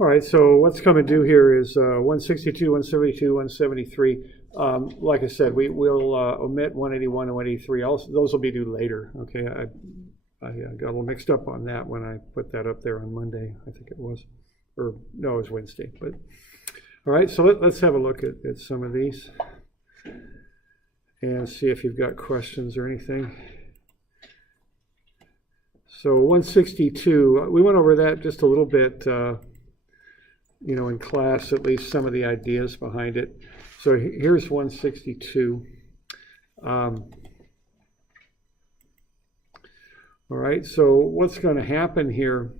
All right, so what's coming due here is 162, 172, 173. Like I said, we'll omit 181 and 183. Those will be due later. Okay, I got a little mixed up on that when I put that up there on Monday, I think it was. Or no, it was Wednesday. But all right, so let's have a look at some of these and see if you've got questions or anything. So 162, we went over that just a little bit, you know, in class, at least some of the ideas behind it. So here's 162. All right, so what's going to happen here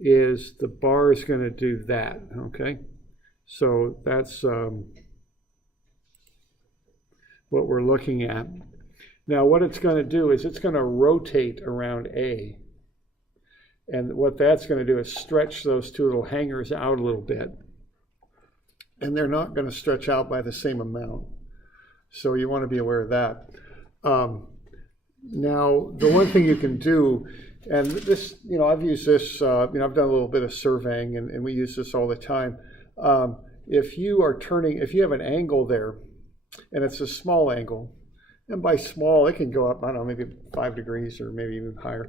is the bar is going to do that, okay? So that's what we're looking at. Now what it's going to do is it's going to rotate around A. And what that's going to do is stretch those two little hangers out a little bit. And they're not going to stretch out by the same amount. So you want to be aware of that. Now, the one thing you can do, and this, you know, I've used this, you know, I've done a little bit of surveying, and we use this all the time. If you are turning, if you have an angle there, and it's a small angle, and by small, it can go up, I don't know, maybe 5 degrees or maybe even higher.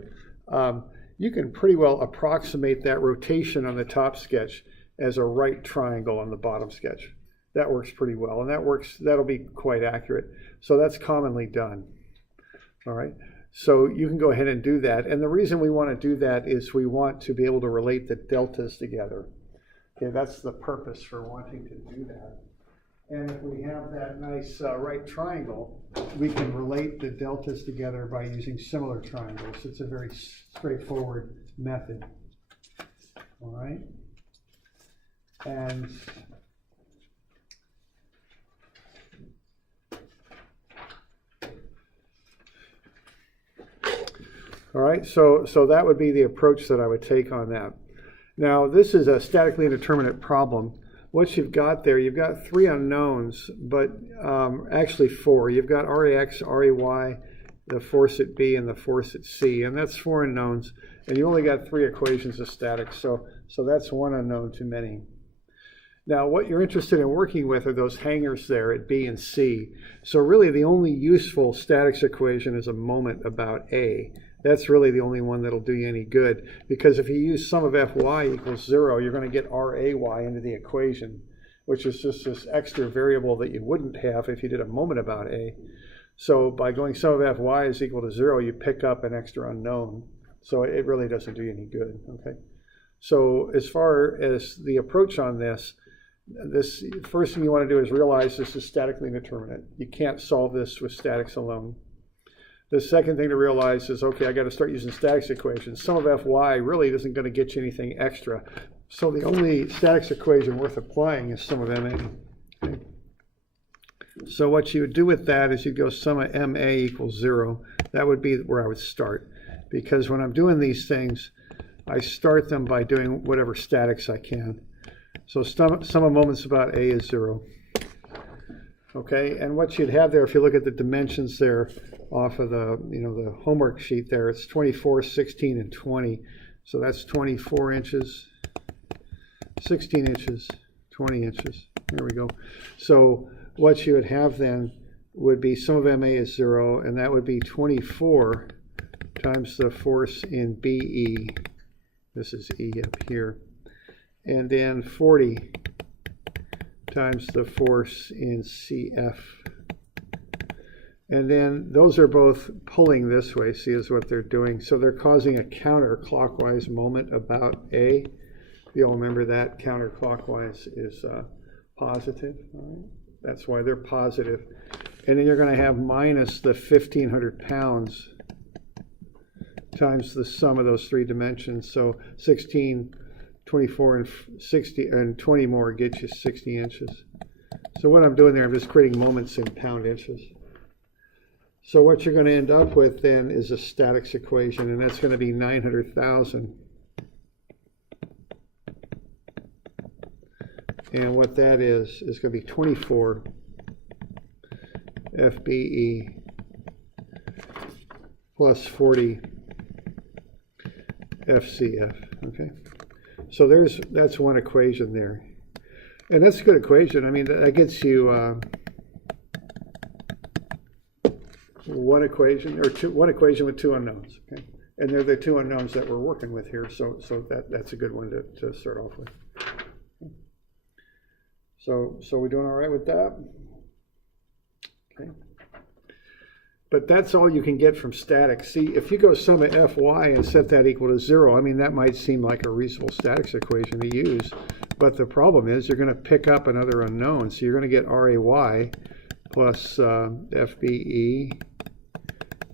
You can pretty well approximate that rotation on the top sketch as a right triangle on the bottom sketch. That works pretty well, and that'll be quite accurate. So that's commonly done. All right, so you can go ahead and do that. And the reason we want to do that is we want to be able to relate the deltas together. Okay, that's the purpose for wanting to do that. And if we have that nice right triangle, we can relate the deltas together by using similar triangles. It's a very straightforward method. All right. And all right, so that would be the approach that I would take on that. Now, this is a statically indeterminate problem. What you've got there, you've got 3 unknowns, but actually 4. You've got RAX, RAY, the force at B, and the force at C, and that's 4 unknowns, and you only got 3 equations of statics, so that's 1 unknown too many. Now, what you're interested in working with are those hangers there at B and C. So really, the only useful statics equation is a moment about A. That's really the only one that'll do you any good, because if you use sum of Fy equals 0, you're going to get Ray into the equation, which is just this extra variable that you wouldn't have if you did a moment about A. So by going sum of Fy is equal to 0, you pick up an extra unknown. So it really doesn't do you any good, okay? So as far as the approach on this first thing you want to do is realize this is statically indeterminate. You can't solve this with statics alone. The second thing to realize is, okay, I got to start using statics equations. Sum of Fy really isn't going to get you anything extra. So the only statics equation worth applying is sum of MA. Okay. So what you would do with that is you'd go sum of MA equals 0. That would be where I would start. Because when I'm doing these things, I start them by doing whatever statics I can. So sum of moments about A is 0. Okay, and what you'd have there, if you look at the dimensions there off of the, the homework sheet there, it's 24, 16, and 20. So that's 24 inches, 16 inches, 20 inches. There we go. So what you would have then would be sum of MA is 0, and that would be 24 times the force in BE. This is E up here. And then 40 times the force in CF. And then those are both pulling this way, see, is what they're doing. So they're causing a counterclockwise moment about A. You'll remember that counterclockwise is positive. All right? That's why they're positive. And then you're going to have minus the 1,500 pounds times the sum of those 3 dimensions. So 16, 24, and 60, and 20 more gets you 60 inches. So what I'm doing there, I'm just creating moments in pound inches. So what you're going to end up with then is a statics equation, and that's going to be 900,000. And what that is going to be 24 FBE plus 40 FCF, okay? So that's one equation there. And that's a good equation. I mean, that gets you one equation with two unknowns. Okay, and they're the two unknowns that we're working with here. So that's a good one to start off with. So we're doing all right with that. Okay. But that's all you can get from static. See, if you go sum of Fy and set that equal to 0, I mean, that might seem like a reasonable statics equation to use. But the problem is you're going to pick up another unknown. So you're going to get Ray plus FBE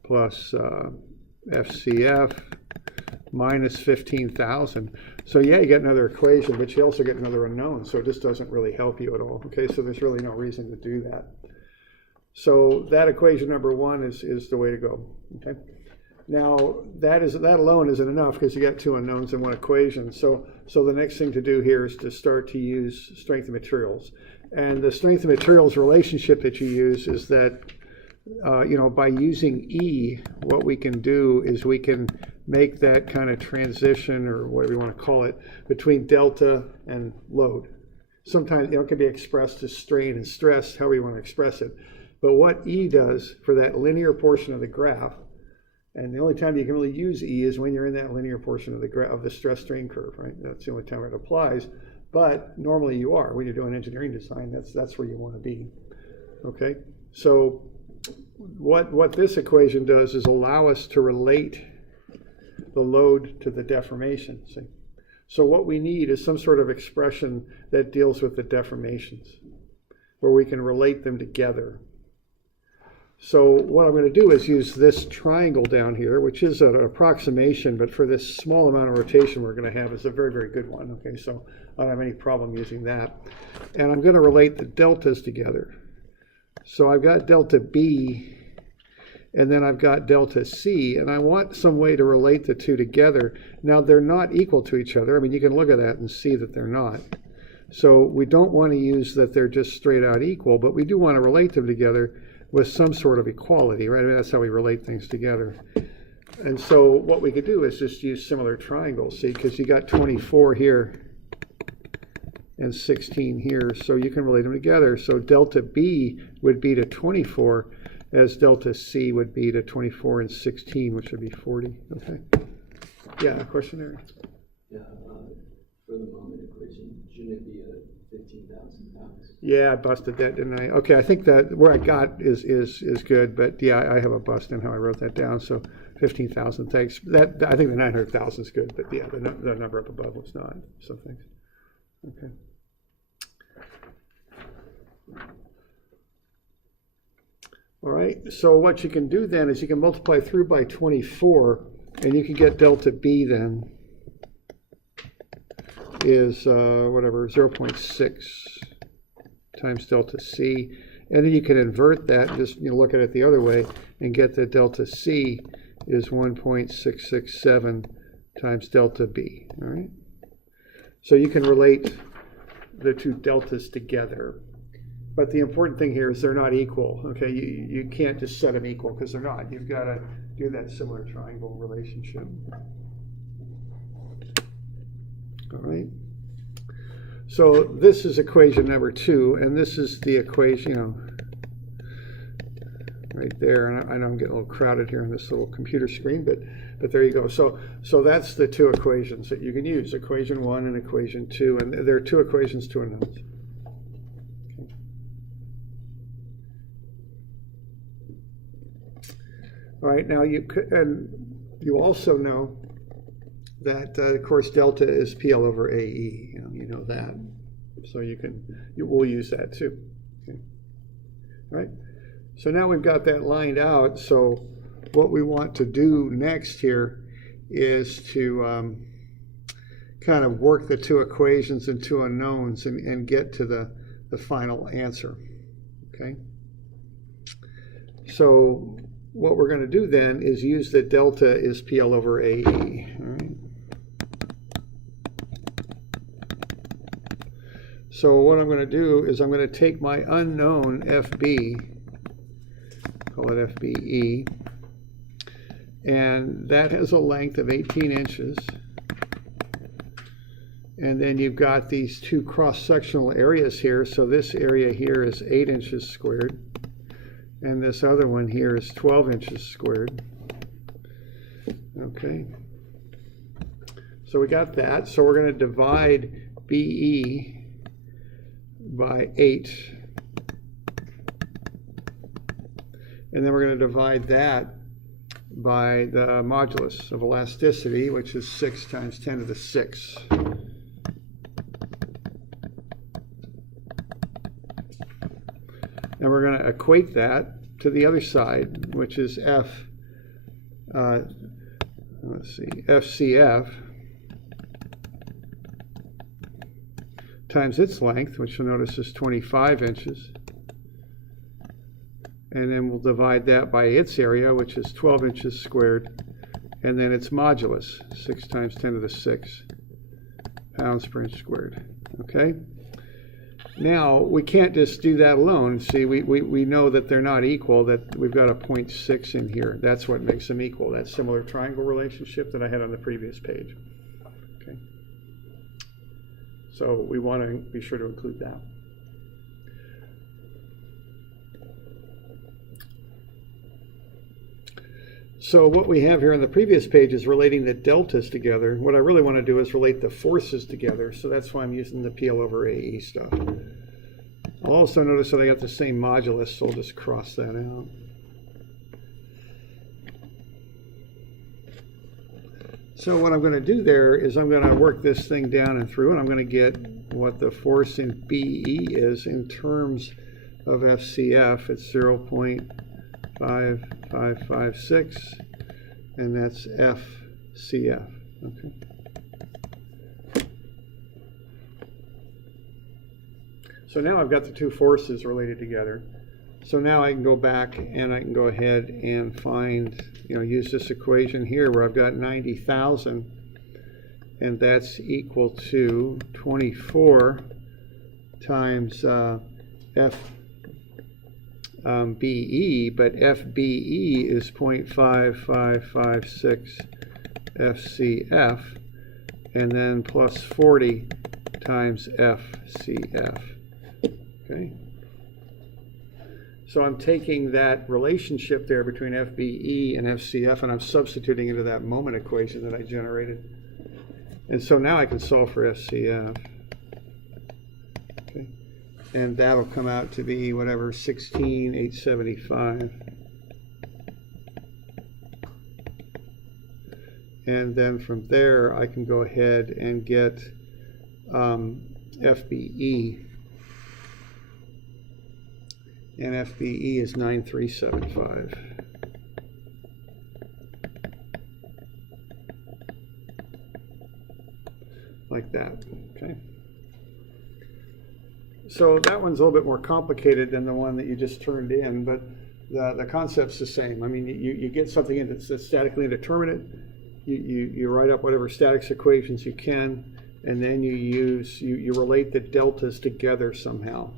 plus FCF minus 15,000. So yeah, you get another equation, but you also get another unknown. So it just doesn't really help you at all. Okay, so there's really no reason to do that. So that equation number one is the way to go. Okay. Now that alone isn't enough because you got two unknowns in one equation. So the next thing to do here is to start to use strength of materials. And the strength of materials relationship that you use is that by using E, what we can do is we can make that kind of transition, or whatever you want to call it, between delta and load. Sometimes it can be expressed as strain and stress, however you want to express it. But what E does for that linear portion of the graph, and the only time you can really use E is when you're in that linear portion of the graph of the stress strain curve, right? That's the only time it applies. But normally you are when you're doing engineering design. That's where you want to be. Okay. So what this equation does is allow us to relate the load to the deformation. See? So what we need is some sort of expression that deals with the deformations, where we can relate them together. So what I'm going to do is use this triangle down here, which is an approximation, but for this small amount of rotation we're going to have is a very, very good one. Okay, so I don't have any problem using that. And I'm going to relate the deltas together. So I've got delta B, and then I've got delta C, and I want some way to relate the two together. Now, they're not equal to each other. I mean, you can look at that and see that they're not. So we don't want to use that they're just straight out equal, but we do want to relate them together with some sort of equality, right? I mean, that's how we relate things together. And so what we could do is just use similar triangles, see, because you got 24 here and 16 here, so you can relate them together. So delta B would be to 24 as delta C would be to 24 and 16, which would be 40. Okay. Yeah, a question there? Yeah, for the moment equation, shouldn't it be a 15,000 pounds? Yeah, I busted that, didn't I? Okay, I think that where I got is good, but yeah, I have a bust in how I wrote that down. So 15,000. Thanks. That I think the 900,000 is good, but yeah, the number up above was not. So thanks. Okay. All right. So what you can do then is you can multiply through by 24, and you can get delta B then is whatever 0.6 times delta C, and then you can invert that and just look at it the other way and get that delta C is 1.667 times delta B. All right. So you can relate the two deltas together, but the important thing here is they're not equal. Okay, you can't just set them equal because they're not. You've got to do that similar triangle relationship. All right. So this is equation number 2, and this is the equation, right there. And I know I'm getting a little crowded here on this little computer screen, but there you go. So that's the two equations that you can use: equation 1 and equation 2, and there are two equations, two unknowns. Okay. All right. Now you also know that of course delta is PL over AE. You know that, so we'll use that too. Okay. All right. So now we've got that lined out. So what we want to do next here is to kind of work the two equations and two unknowns and get to the final answer. Okay. So what we're going to do then is use that delta is PL over AE. All right. So what I'm going to do is I'm going to take my unknown FB, call it FBE, and that has a length of 18 inches, And then you've got these two cross-sectional areas here. So this area here is 8 inches squared. And this other one here is 12 inches squared. Okay. So we got that. So we're going to divide BE by 8. And then we're going to divide that by the modulus of elasticity, which is 6 times 10 to the 6. And we're going to equate that to the other side, which is FCF times its length, which you'll notice is 25 inches. And then we'll divide that by its area, which is 12 inches squared. And then its modulus, 6 times 10 to the 6 pounds per inch squared. Okay? Now, we can't just do that alone. See, we know that they're not equal, that we've got a 0.6 in here. That's what makes them equal, that similar triangle relationship that I had on the previous page. Okay. So we want to be sure to include that. So what we have here on the previous page is relating the deltas together. What I really want to do is relate the forces together, so that's why I'm using the PL over AE stuff. I'll also notice that I got the same modulus, so I'll just cross that out. So what I'm going to do there is I'm going to work this thing down and through, and I'm going to get what the force in BE is in terms of FCF. It's 0.5556, and that's FCF. Okay. So now I've got the two forces related together. So now I can go back and I can go ahead and find, use this equation here where I've got 90,000, and that's equal to 24 times FBE, but FBE is 0.5556 FCF, and then plus 40 times FCF. Okay. So I'm taking that relationship there between FBE and FCF, and I'm substituting into that moment equation that I generated. And so now I can solve for FCF. Okay. And that'll come out to be whatever, 16,875. And then from there, I can go ahead and get FBE. And FBE is 9375. Like that, okay? So that one's a little bit more complicated than the one that you just turned in, but the concept's the same. I mean, you get something in that's statically indeterminate, you write up whatever statics equations you can, and then you relate the deltas together somehow.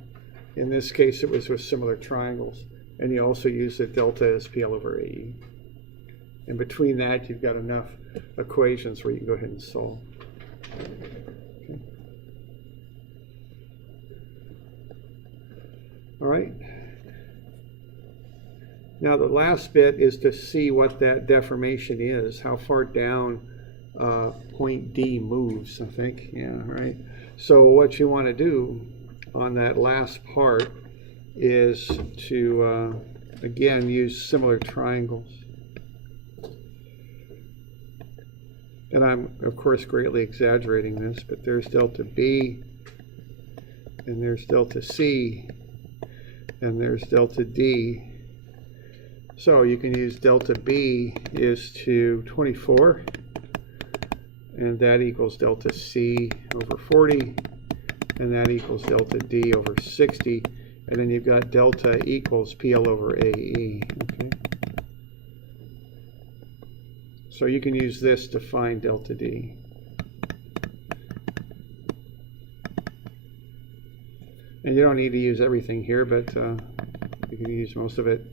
In this case, it was with similar triangles. And you also use the delta as PL over AE. And between that, you've got enough equations where you can go ahead and solve. Okay. All right. Now, the last bit is to see what that deformation is, how far down point D moves, I think. Yeah, right. So what you want to do on that last part is to, again, use similar triangles. And I'm, of course, greatly exaggerating this, but there's delta B, and there's delta C, and there's delta D. So you can use delta B is to 24, and that equals delta C over 40. And that equals delta D over 60, and then you've got delta equals PL over AE. Okay. So you can use this to find delta D. And you don't need to use everything here, but you can use most of it.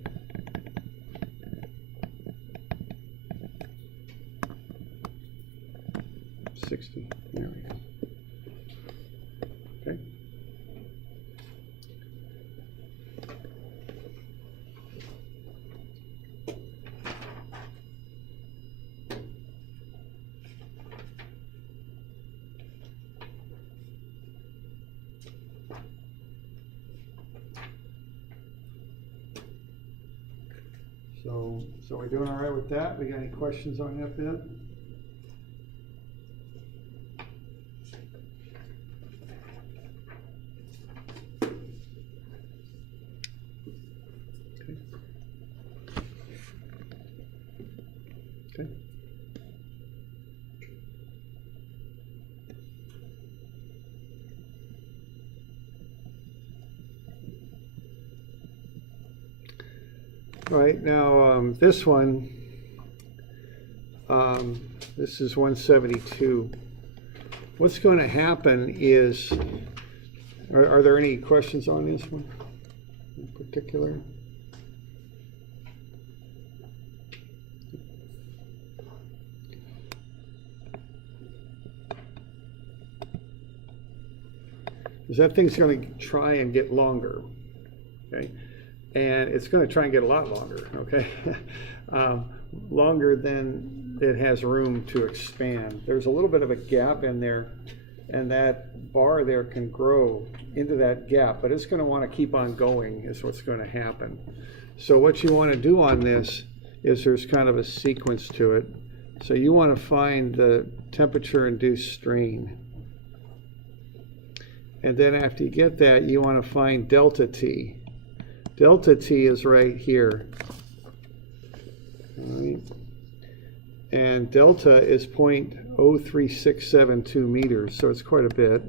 There we go. Okay. So we're doing all right with that? We got any questions on that bit? Okay. All right, now this one, this is 172. What's going to happen is, are there any questions on this one in particular? Is that thing's going to try and get longer, okay? And it's going to try and get a lot longer, okay? Longer than it has room to expand. There's a little bit of a gap in there, and that bar there can grow into that gap, but it's going to want to keep on going is what's going to happen. So what you want to do on this is there's kind of a sequence to it. So you want to find the temperature-induced strain. And then after you get that, you want to find delta T. Delta T is right here. All right. And delta is 0.03672 meters, so it's quite a bit.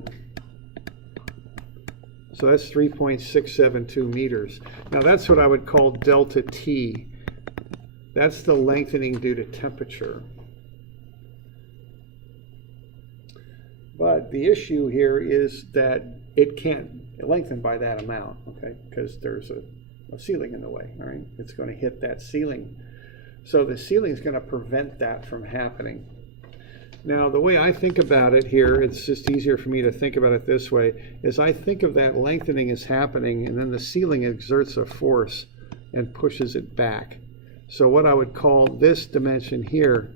So that's 3.672 meters. Now that's what I would call delta T. That's the lengthening due to temperature. But the issue here is that it can't lengthen by that amount, okay? Because there's a ceiling in the way, all right? It's going to hit that ceiling. So the ceiling is going to prevent that from happening. Now, the way I think about it here, it's just easier for me to think about it this way, is I think of that lengthening as happening, and then the ceiling exerts a force and pushes it back. So what I would call this dimension here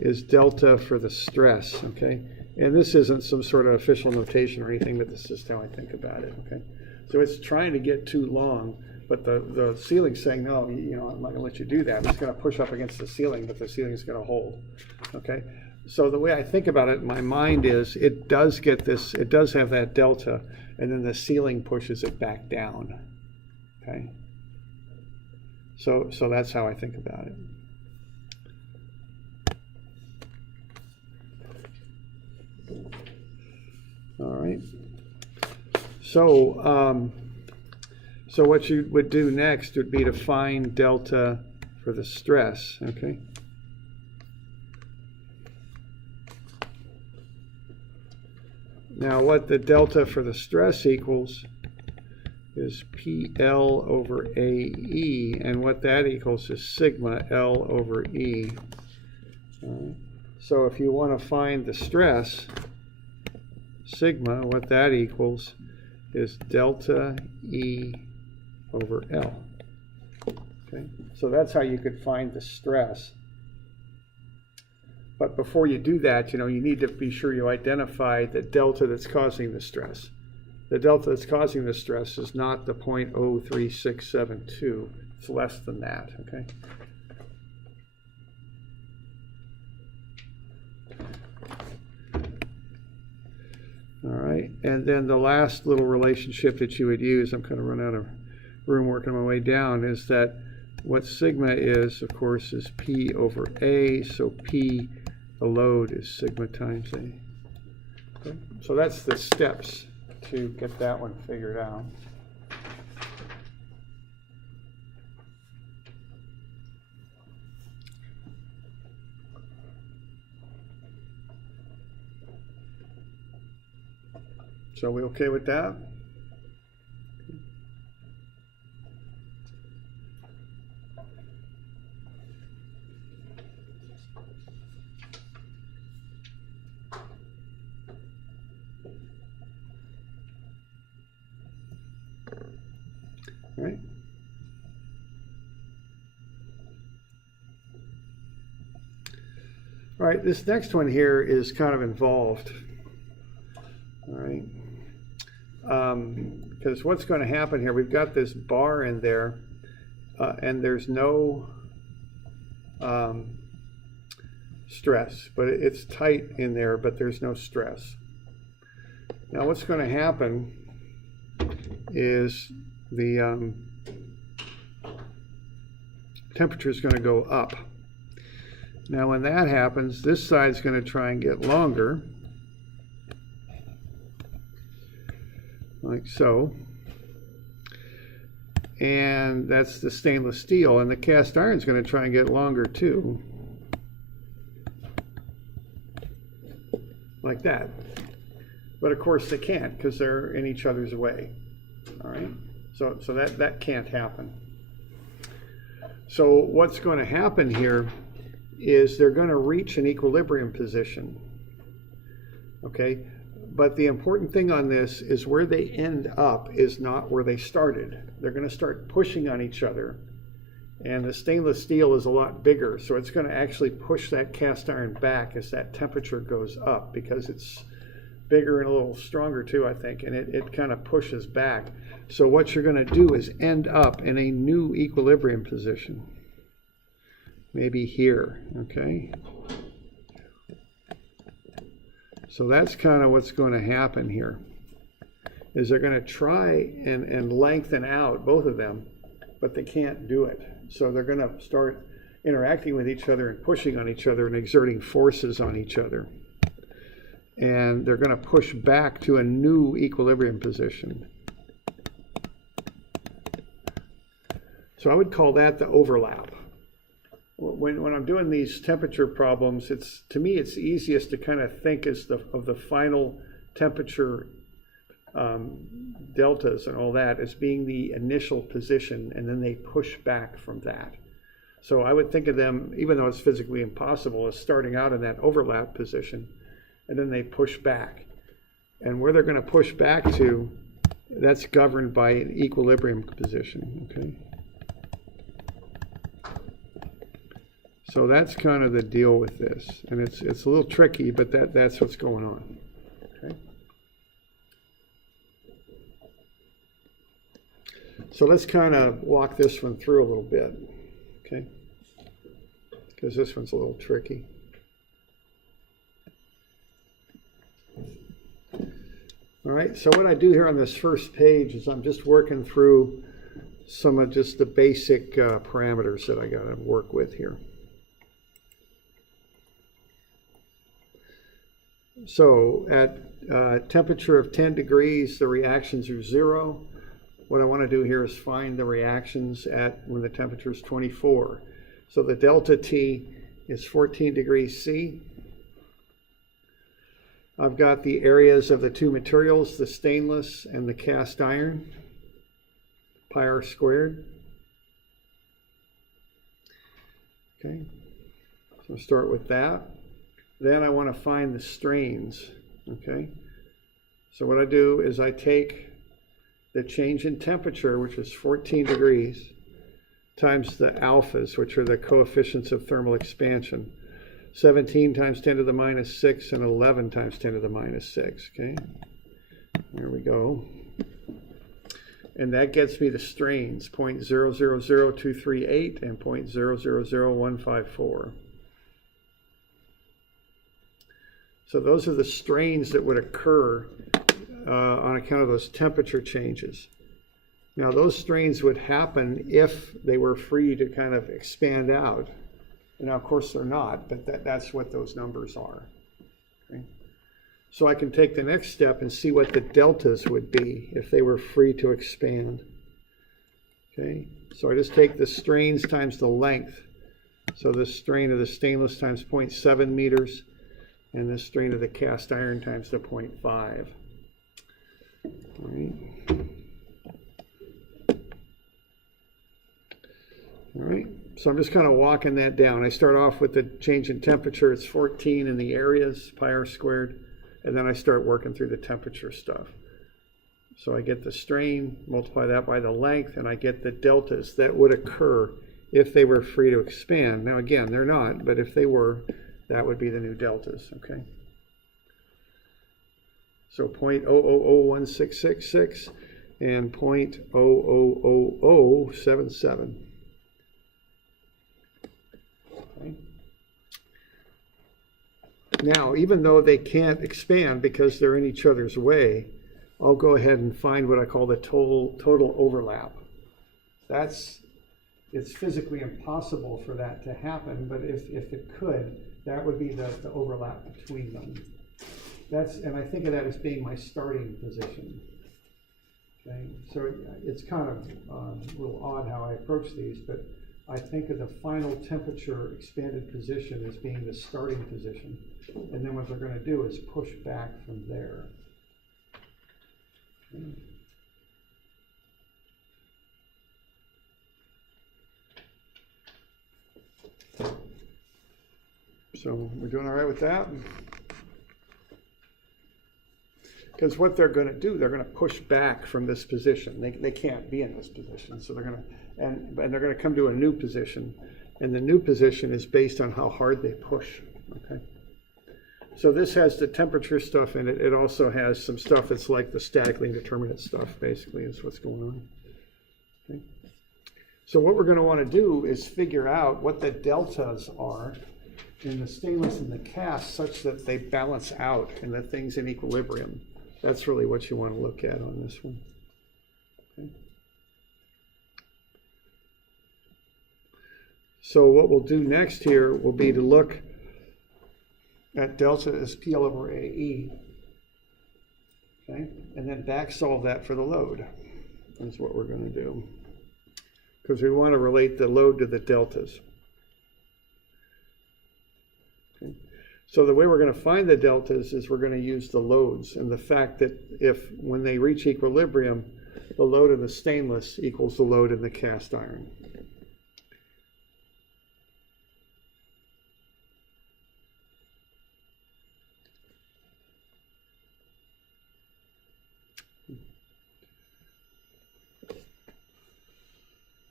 is delta for the stress, okay? And this isn't some sort of official notation or anything, but this is just how I think about it, okay? So it's trying to get too long, but the ceiling's saying, no, you know, I'm not gonna let you do that. It's gonna push up against the ceiling, but the ceiling's gonna hold, okay? So the way I think about it in my mind is it does get this, it does have that delta, and then the ceiling pushes it back down, okay? So that's how I think about it. All right. So what you would do next would be to find delta for the stress, okay? Now what the delta for the stress equals is PL over AE, and what that equals is sigma L over E. All right. So if you want to find the stress, sigma, what that equals is delta E over L. Okay, so that's how you could find the stress. But before you do that, you know, you need to be sure you identify the delta that's causing the stress. The delta that's causing the stress is not the 0.03672. It's less than that, okay? All right, and then the last little relationship that you would use, I'm kind of run out of room working my way down, is that what sigma is, of course, is P over A, so P, the load, is sigma times A. Okay. So that's the steps to get that one figured out. So we okay with that? right, this next one here is kind of involved. All right. Because what's going to happen here, we've got this bar in there, and there's no stress, but it's tight in there, but there's no stress. Now what's going to happen is the temperature is going to go up. Now when that happens, this side's going to try and get longer, like so, and that's the stainless steel, and the cast iron is going to try and get longer too, like that. But of course they can't, because they're in each other's way. All right, so that can't happen. So what's going to happen here is they're going to reach an equilibrium position. Okay, but the important thing on this is where they end up is not where they started. They're going to start pushing on each other, and the stainless steel is a lot bigger, so it's going to actually push that cast iron back as that temperature goes up, because it's bigger and a little stronger too, I think, and it kind of pushes back. So what you're going to do is end up in a new equilibrium position, maybe here. Okay, so that's kind of what's going to happen here, is they're going to try and lengthen out, both of them, but they can't do it. So they're going to start interacting with each other and pushing on each other and exerting forces on each other. And they're going to push back to a new equilibrium position. So I would call that the overlap. When I'm doing these temperature problems, to me it's easiest to kind of think of the final temperature deltas and all that as being the initial position, and then they push back from that. So I would think of them, even though it's physically impossible, as starting out in that overlap position, and then they push back. And where they're going to push back to, that's governed by an equilibrium position. Okay. So that's kind of the deal with this, and it's a little tricky, but that's what's going on. Okay. So let's kind of walk this one through a little bit, okay? Because this one's a little tricky. All right, so what I do here on this first page is I'm just working through some of just the basic parameters that I got to work with here. So at temperature of 10 degrees, the reactions are 0. What I want to do here is find the reactions at when the temperature is 24. So the delta T is 14 degrees C. I've got the areas of the two materials, the stainless and the cast iron, pi r squared. Okay, so start with that. Then I want to find the strains. Okay, so what I do is I take the change in temperature, which is 14 degrees, times the alphas, which are the coefficients of thermal expansion. 17 times 10 to the minus 6 and 11 times 10 to the minus 6. Okay, there we go. And that gets me the strains, 0.000238 and 0.000154. So those are the strains that would occur on account of those temperature changes. Now those strains would happen if they were free to kind of expand out. Now of course they're not, but that's what those numbers are. Okay? So I can take the next step and see what the deltas would be if they were free to expand. Okay, so I just take the strains times the length. So the strain of the stainless times 0.7 meters, and the strain of the cast iron times the 0.5. All right. All right, so I'm just kind of walking that down. I start off with the change in temperature. It's 14 in the areas, pi r squared, and then I start working through the temperature stuff. So I get the strain, multiply that by the length, and I get the deltas that would occur if they were free to expand. Now again, they're not, but if they were, That would be the new deltas, okay? So 0.000166 and 0.00077. Okay. Now, even though they can't expand because they're in each other's way, I'll go ahead and find what I call the total overlap. It's physically impossible for that to happen, but if it could, that would be the overlap between them. And I think of that as being my starting position. Okay, so it's kind of a little odd how I approach these, but I think of the final temperature expanded position as being the starting position. And then what they're going to do is push back from there. Okay. So we're doing all right with that? Because what they're going to do, they're going to push back from this position. They can't be in this position, so they're going to, and they're going to come to a new position, and the new position is based on how hard they push. Okay. So this has the temperature stuff in it. It also has some stuff that's like the statically indeterminate stuff. Basically, is what's going on. Okay. So what we're going to want to do is figure out what the deltas are in the stainless and the cast, such that they balance out and the thing's in equilibrium. That's really what you want to look at on this one. Okay. So what we'll do next here will be to look at delta as PL over AE. Okay, and then back solve that for the load. That's what we're going to do. Because we want to relate the load to the deltas. Okay. So the way we're going to find the deltas is we're going to use the loads and the fact that when they reach equilibrium, the load in the stainless equals the load in the cast iron.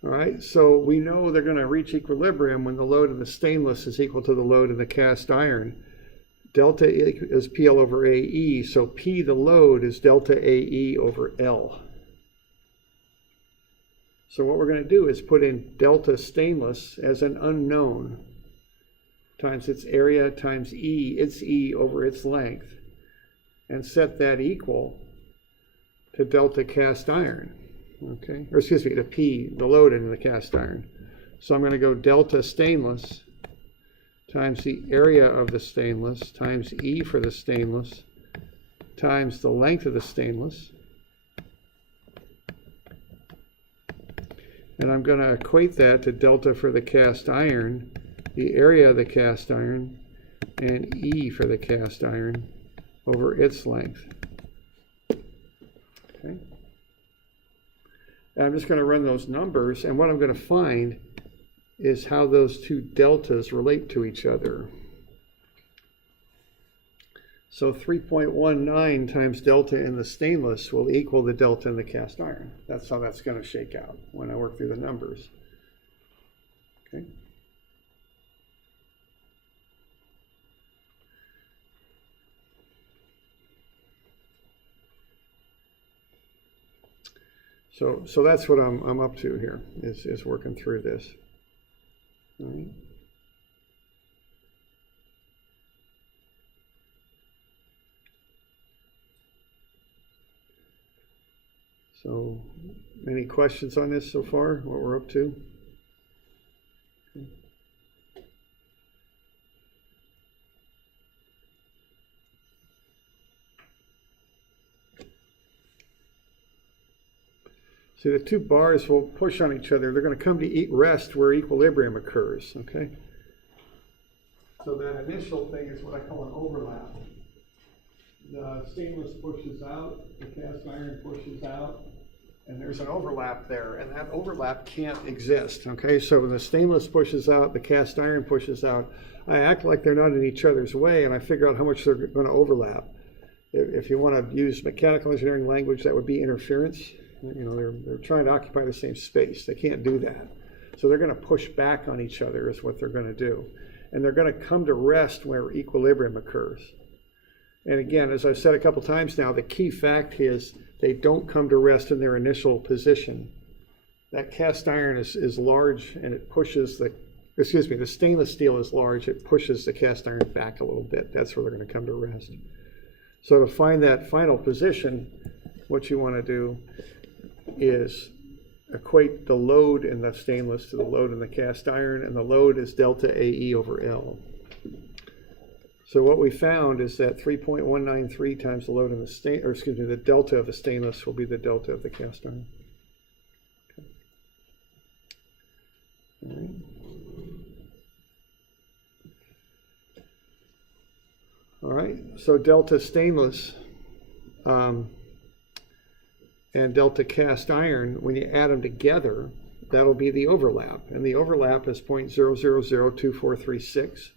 All right, so we know they're going to reach equilibrium when the load in the stainless is equal to the load in the cast iron. Delta is PL over AE, so P, the load, is delta AE over L. So what we're going to do is put in delta stainless as an unknown times its area times E, its E over its length, and set that equal to delta cast iron. Okay, or excuse me, to P, the load in the cast iron. So I'm going to go delta stainless times the area of the stainless times E for the stainless times the length of the stainless. And I'm going to equate that to delta for the cast iron, the area of the cast iron, and E for the cast iron over its length. Okay. I'm just going to run those numbers, and what I'm going to find is how those two deltas relate to each other. So 3.19 times delta in the stainless will equal the delta in the cast iron. That's how that's going to shake out when I work through the numbers. Okay. So that's what I'm up to here, is working through this. All right. So any questions on this so far, what we're up to? Okay. See, the two bars will push on each other. They're going to come to rest where equilibrium occurs, okay? So that initial thing is what I call an overlap. The stainless pushes out, the cast iron pushes out, and there's an overlap there, and that overlap can't exist, okay? So when the stainless pushes out, the cast iron pushes out, I act like they're not in each other's way, and I figure out how much they're going to overlap. If you want to use mechanical engineering language, that would be interference. You know, they're trying to occupy the same space. They can't do that. So they're going to push back on each other is what they're going to do. and they're going to come to rest where equilibrium occurs. And again, as I've said a couple times now, the key fact is they don't come to rest in their initial position. That cast iron is large, and it pushes the stainless steel is large, it pushes the cast iron back a little bit. That's where they're going to come to rest. So to find that final position, what you want to do is equate the load in the stainless to the load in the cast iron, and the load is delta AE over L. So what we found is that 3.193 times the load in the the delta of the stainless will be the delta of the cast iron. Okay. All right. All right, so delta stainless and delta cast iron, when you add them together, that'll be the overlap. And the overlap is 0.002436.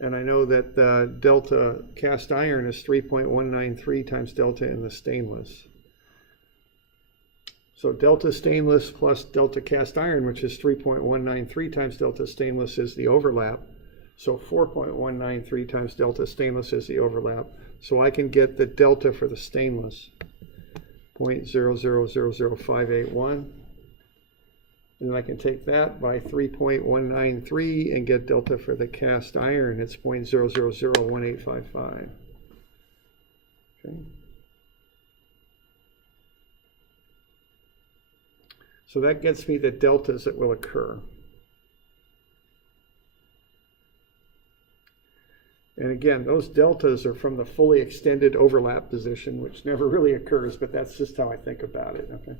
And I know that the delta cast iron is 3.193 times delta in the stainless. So delta stainless plus delta cast iron, which is 3.193 times delta stainless, is the overlap. So 4.193 times delta stainless is the overlap. So I can get the delta for the stainless, 0.0000581. And then I can take that by 3.193 and get delta for the cast iron. It's 0.0001855. Okay. So that gets me the deltas that will occur. And again, those deltas are from the fully extended overlap position, which never really occurs, but that's just how I think about it. Okay.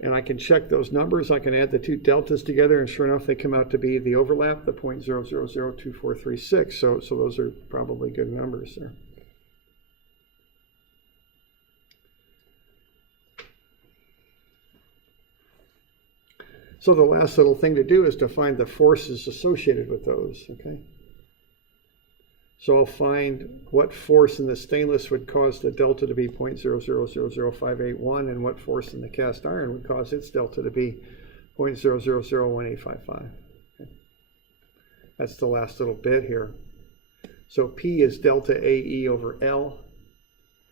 And I can check those numbers. I can add the two deltas together, and sure enough, they come out to be the overlap, the 0.0002436. So those are probably good numbers there. So the last little thing to do is to find the forces associated with those, okay? So I'll find what force in the stainless would cause the delta to be 0.0000581 and what force in the cast iron would cause its delta to be 0.0001855. Okay. That's the last little bit here. So P is delta AE over L.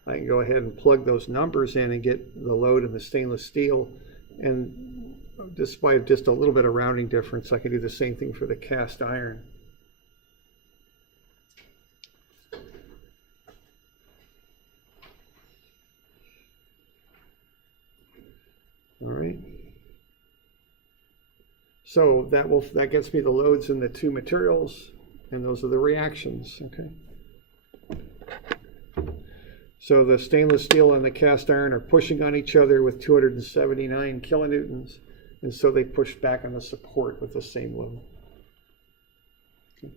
I can go ahead and plug those numbers in and get the load in the stainless steel. And despite just a little bit of rounding difference, I can do the same thing for the cast iron. All right. So that gets me the loads in the two materials, and those are the reactions. Okay. So the stainless steel and the cast iron are pushing on each other with 279 kilonewtons, and so they push back on the support with the same load. Okay.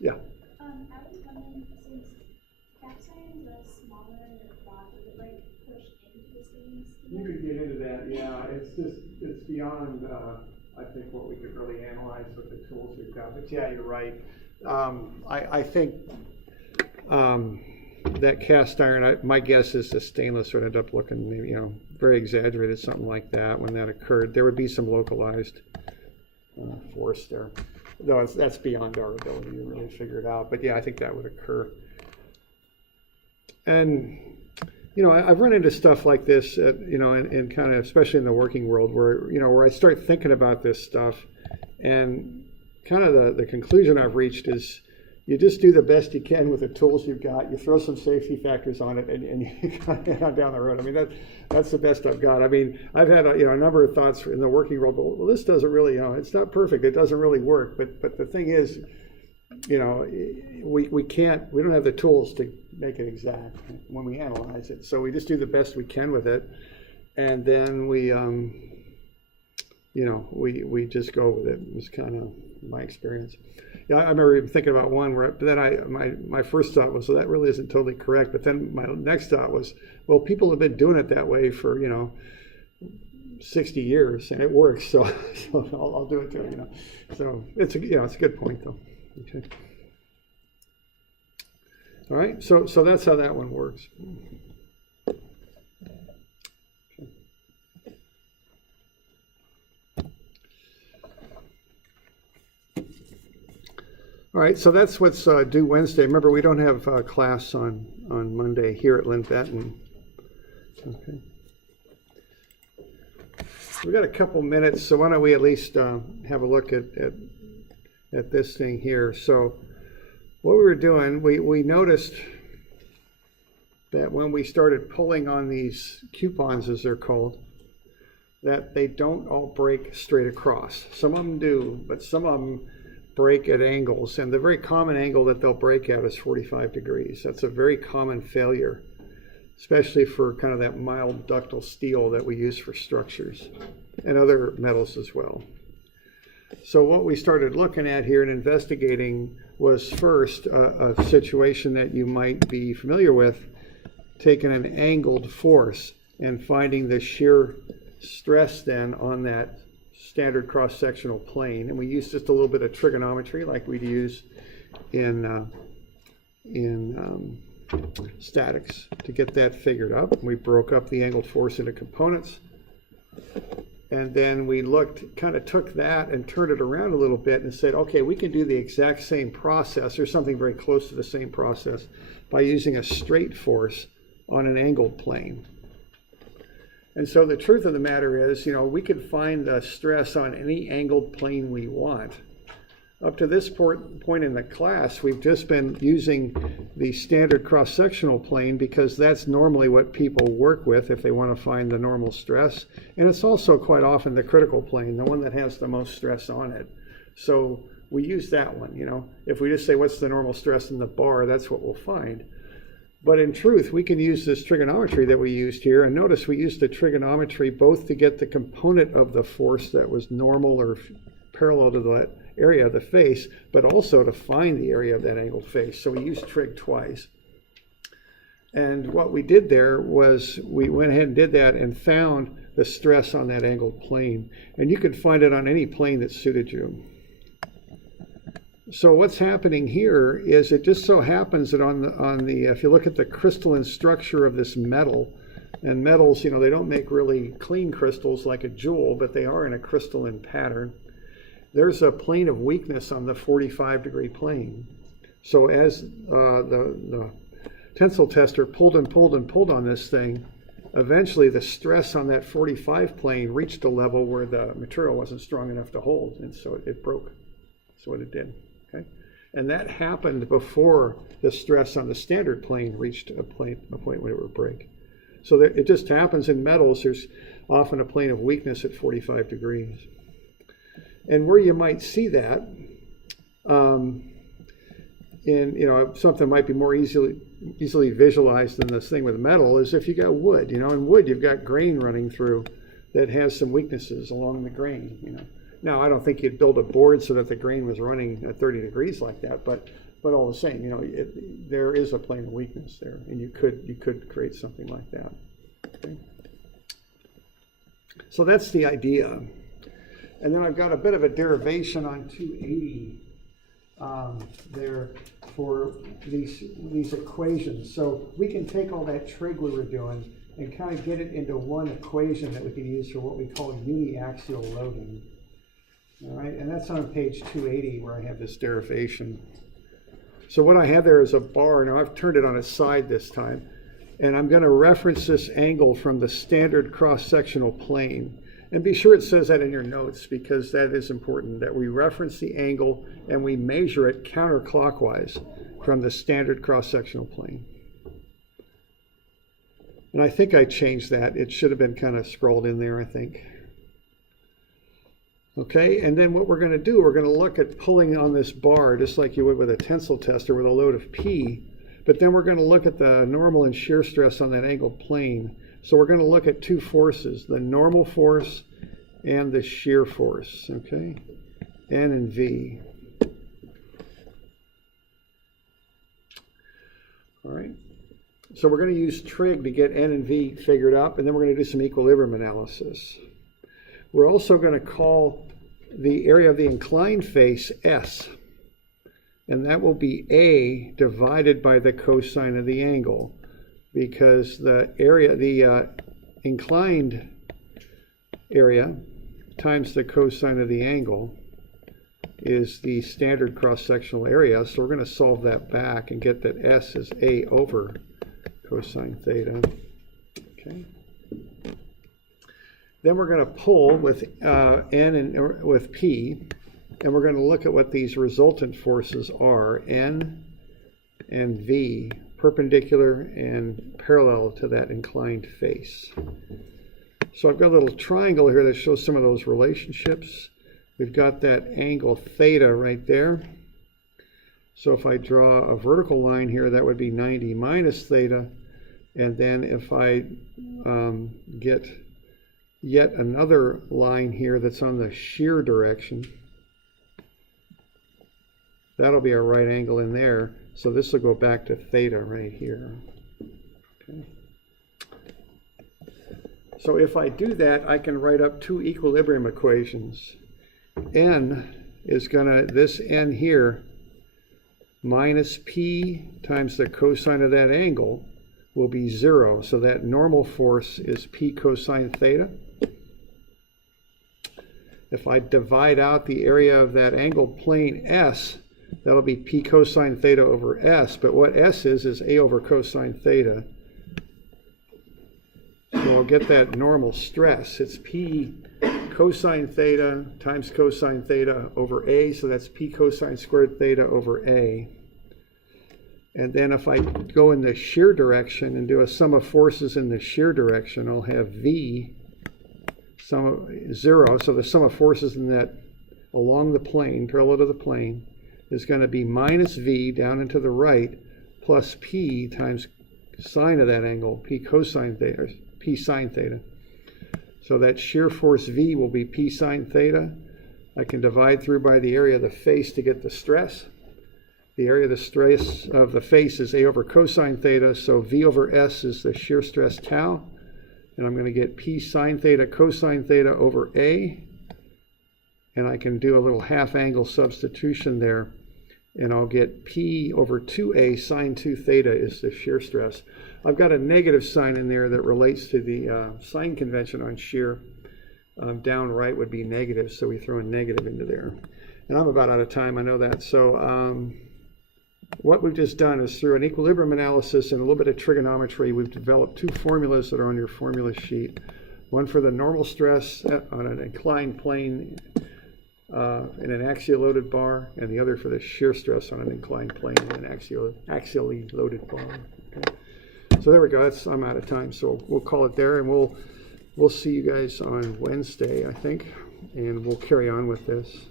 Yeah. I was wondering, since cast irons are smaller rod, would it like push into the stainless steel? You could get into that, yeah. It's beyond, I think, what we could really analyze with the tools we've got. But yeah, you're right. I think that cast iron, my guess is the stainless would end up looking, very exaggerated, something like that when that occurred. There would be some localized force there. Though that's beyond our ability to really figure it out. But yeah, I think that would occur. And, I've run into stuff like this, in kind of, especially in the working world where I start thinking about this stuff, and kind of the conclusion I've reached is you just do the best you can with the tools you've got. You throw some safety factors on it, and you kind of head on down the road. I mean, that's the best I've got. I mean, I've had a number of thoughts in the working world, but well, this doesn't really, it's not perfect. It doesn't really work. But the thing is, we don't have the tools to make it exact when we analyze it. So we just do the best we can with it, and then we just go with it. It's kind of my experience. Yeah, I remember even thinking about one where then my first thought was, well, that really isn't totally correct. But then my next thought was, well, people have been doing it that way for 60 years, and it works. So, I'll do it too. So it's a good point though. Okay. All right. So that's how that one works. All right, so that's what's due Wednesday. Remember, we don't have class on Monday here at Lynn Benton. Okay. We got a couple minutes, so why don't we at least have a look at this thing here. So what we were doing, we noticed that when we started pulling on these coupons, as they're called, that they don't all break straight across. Some of them do, but some of them break at angles, and the very common angle that they'll break at is 45 degrees. That's a very common failure, especially for kind of that mild ductile steel that we use for structures and other metals as well. So what we started looking at here and investigating was first a situation that you might be familiar with, taking an angled force and finding the shear stress then on that standard cross-sectional plane, and we used just a little bit of trigonometry like we'd use in statics to get that figured out. We broke up the angled force into components, and then we kind of took that and turned it around a little bit and said, okay, we can do the exact same process or something very close to the same process by using a straight force on an angled plane. And so the truth of the matter is, we could find the stress on any angled plane we want. Up to this point in the class, we've just been using the standard cross-sectional plane because that's normally what people work with if they want to find the normal stress. And it's also quite often the critical plane, the one that has the most stress on it. So we use that one, If we just say, what's the normal stress in the bar, that's what we'll find. But in truth, we can use this trigonometry that we used here. And notice we used the trigonometry both to get the component of the force that was normal or parallel to that area of the face, but also to find the area of that angled face. So we used trig twice. And what we did there was we went ahead and did that and found the stress on that angled plane. And you could find it on any plane that suited you. So what's happening here is it just so happens that if you look at the crystalline structure of this metal, and metals, they don't make really clean crystals like a jewel, but they are in a crystalline pattern. There's a plane of weakness on the 45-degree plane. So as the tensile tester pulled and pulled and pulled on this thing, eventually the stress on that 45 plane reached a level where the material wasn't strong enough to hold, and so it broke. That's what it did. Okay? And that happened before the stress on the standard plane reached a point where it would break. So it just happens in metals. There's often a plane of weakness at 45 degrees. And where you might see that, in something might be more easily visualized than this thing with metal, is if you got wood. In wood you've got grain running through that has some weaknesses along the grain. Now, I don't think you'd build a board so that the grain was running at 30 degrees like that, but all the same, there is a plane of weakness there, and you could create something like that. Okay? So that's the idea. And then I've got a bit of a derivation on 280 there for these equations. So we can take all that trig we were doing and kind of get it into one equation that we can use for what we call uniaxial loading. All right, and that's on page 280 where I have this derivation. So what I have there is a bar. Now I've turned it on its side this time, and I'm going to reference this angle from the standard cross-sectional plane. And be sure it says that in your notes, because that is important, that we reference the angle and we measure it counterclockwise from the standard cross-sectional plane. And I think I changed that. It should have been kind of scrolled in there, I think. Okay, and then what we're going to do, we're going to look at pulling on this bar just like you would with a tensile tester with a load of P, but then we're going to look at the normal and shear stress on that angled plane. So we're going to look at two forces, the normal force and the shear force, okay, N and V. All right, so we're going to use trig to get N and V figured out, and then we're going to do some equilibrium analysis. We're also going to call the area of the inclined face S. And that will be A divided by the cosine of the angle, because the area, the inclined area times the cosine of the angle is the standard cross-sectional area. So we're going to solve that back and get that S is A over cosine theta. Okay. Then we're going to pull with N and with P, and we're going to look at what these resultant forces are, N and V, perpendicular and parallel to that inclined face. So I've got a little triangle here that shows some of those relationships. We've got that angle theta right there. So if I draw a vertical line here, that would be 90 minus theta. And then if I get yet another line here that's on the shear direction, that'll be a right angle in there. So this will go back to theta right here. Okay. So if I do that, I can write up two equilibrium equations. N is going to, this N here, minus P times the cosine of that angle will be 0. So that normal force is P cosine theta. If I divide out the area of that angled plane S, that'll be P cosine theta over S. But what S is A over cosine theta. So I'll get that normal stress. It's P cosine theta times cosine theta over A. So that's P cosine squared theta over A. And then if I go in the shear direction and do a sum of forces in the shear direction, I'll have V sum of 0. So the sum of forces in that along the plane, parallel to the plane, is going to be minus V down and to the right plus P times sine of that angle, P cosine theta, P sine theta. So that shear force V will be P sine theta. I can divide through by the area of the face to get the stress. The area of the stress of the face is A over cosine theta, so V over S is the shear stress tau. And I'm going to get P sine theta cosine theta over A. And I can do a little half angle substitution there. And I'll get P over 2A sine 2 theta is the shear stress. I've got a negative sign in there that relates to the sign convention on shear. Down right would be negative, so we throw a negative into there. And I'm about out of time, I know that. So what we've just done is through an equilibrium analysis and a little bit of trigonometry, we've developed two formulas that are on your formula sheet. One for the normal stress on an inclined plane in an axially loaded bar, and the other for the shear stress on an inclined plane in an axially loaded bar. Okay. So there we go. I'm out of time, so we'll call it there, and we'll see you guys on Wednesday, I think, and we'll carry on with this.